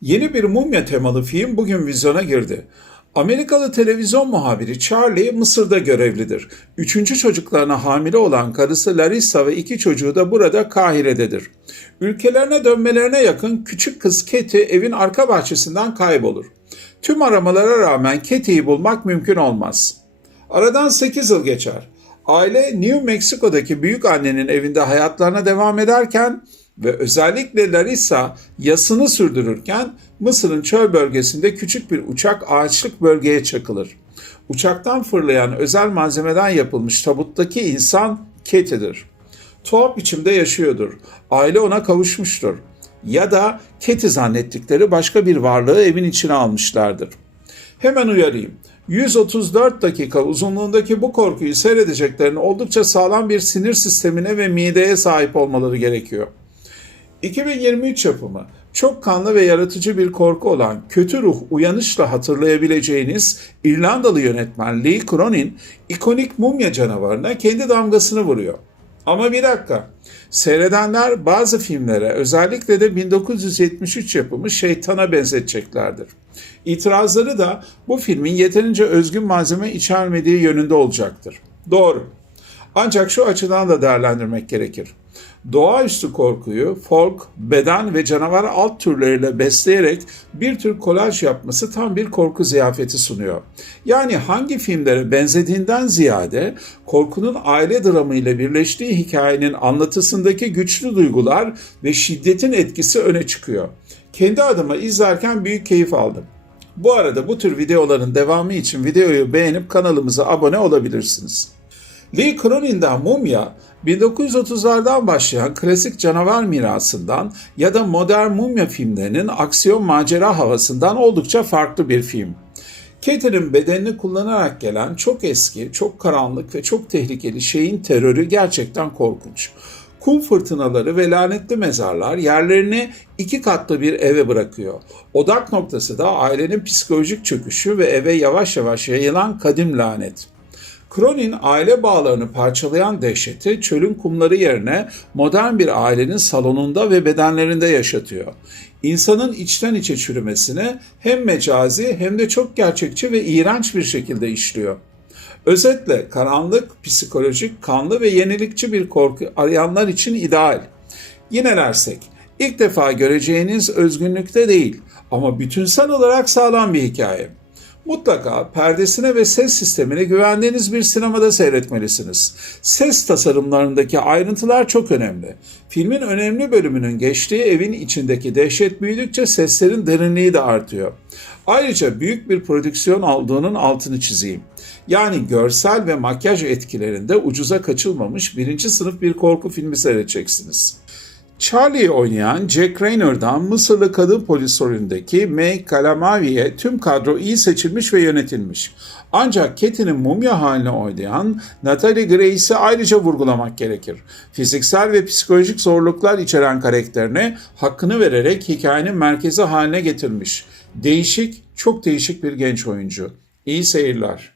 Yeni bir mumya temalı film bugün vizyona girdi. Amerikalı televizyon muhabiri Charlie Mısır'da görevlidir. Üçüncü çocuklarına hamile olan karısı Larissa ve iki çocuğu da burada Kahire'dedir. Ülkelerine dönmelerine yakın küçük kız Katie evin arka bahçesinden kaybolur. Tüm aramalara rağmen Katie'yi bulmak mümkün olmaz. Aradan 8 yıl geçer. Aile New Mexico'daki büyük annenin evinde hayatlarına devam ederken ve özellikle Larissa yasını sürdürürken Mısır'ın çöl bölgesinde küçük bir uçak ağaçlık bölgeye çakılır. Uçaktan fırlayan özel malzemeden yapılmış tabuttaki insan Katie'dir. Tuhaf biçimde yaşıyordur. Aile ona kavuşmuştur. Ya da Katie zannettikleri başka bir varlığı evin içine almışlardır. Hemen uyarayım. 134 dakika uzunluğundaki bu korkuyu seyredeceklerinin oldukça sağlam bir sinir sistemine ve mideye sahip olmaları gerekiyor. 2023 yapımı, çok kanlı ve yaratıcı bir korku olan Kötü Ruh Uyanış'la hatırlayabileceğiniz İrlandalı yönetmen Lee Cronin, ikonik mumya canavarına kendi damgasını vuruyor. Ama bir dakika, seyredenler bazı filmlere, özellikle de 1973 yapımı Şeytan'a benzeteceklerdir. İtirazları da bu filmin yeterince özgün malzeme içermediği yönünde olacaktır. Doğru. Ancak şu açıdan da değerlendirmek gerekir. Doğaüstü korkuyu folk, beden ve canavar alt türleriyle besleyerek bir tür kolaj yapması tam bir korku ziyafeti sunuyor. Yani hangi filmlere benzediğinden ziyade korkunun aile dramı ile birleştiği hikayenin anlatısındaki güçlü duygular ve şiddetin etkisi öne çıkıyor. Kendi adıma izlerken büyük keyif aldım. Bu arada bu tür videoların devamı için videoyu beğenip kanalımıza abone olabilirsiniz. Lee Cronin'den Mumya, 1930'lardan başlayan klasik canavar mirasından ya da modern mumya filmlerinin aksiyon macera havasından oldukça farklı bir film. Katie'nin bedenini kullanarak gelen çok eski, çok karanlık ve çok tehlikeli şeyin terörü gerçekten korkunç. Kum fırtınaları ve lanetli mezarlar yerlerini 2 katlı bir eve bırakıyor. Odak noktası da ailenin psikolojik çöküşü ve eve yavaş yavaş yayılan kadim lanet. Cronin aile bağlarını parçalayan dehşeti çölün kumları yerine modern bir ailenin salonunda ve bedenlerinde yaşatıyor. İnsanın içten içe çürümesini hem mecazi hem de çok gerçekçi ve iğrenç bir şekilde işliyor. Özetle karanlık, psikolojik, kanlı ve yenilikçi bir korku arayanlar için ideal. Yinelersek, ilk defa göreceğiniz özgünlükte değil ama bütünsel olarak sağlam bir hikaye. Mutlaka perdesine ve ses sistemine güvendiğiniz bir sinemada seyretmelisiniz. Ses tasarımlarındaki ayrıntılar çok önemli. Filmin önemli bölümünün geçtiği evin içindeki dehşet büyüdükçe seslerin derinliği de artıyor. Ayrıca büyük bir prodüksiyon olduğunun altını çizeyim. Yani görsel ve makyaj etkilerinde ucuza kaçılmamış birinci sınıf bir korku filmi seyredeceksiniz. Charlie'yi oynayan Jack Rayner'dan Mısırlı kadın polis rolündeki May Kalamavi'ye tüm kadro iyi seçilmiş ve yönetilmiş. Ancak Katie'nin mumya haline oynayan Natalie Grace'i ayrıca vurgulamak gerekir. Fiziksel ve psikolojik zorluklar içeren karakterine hakkını vererek hikayenin merkezi haline getirmiş. Değişik, çok değişik bir genç oyuncu. İyi seyirler.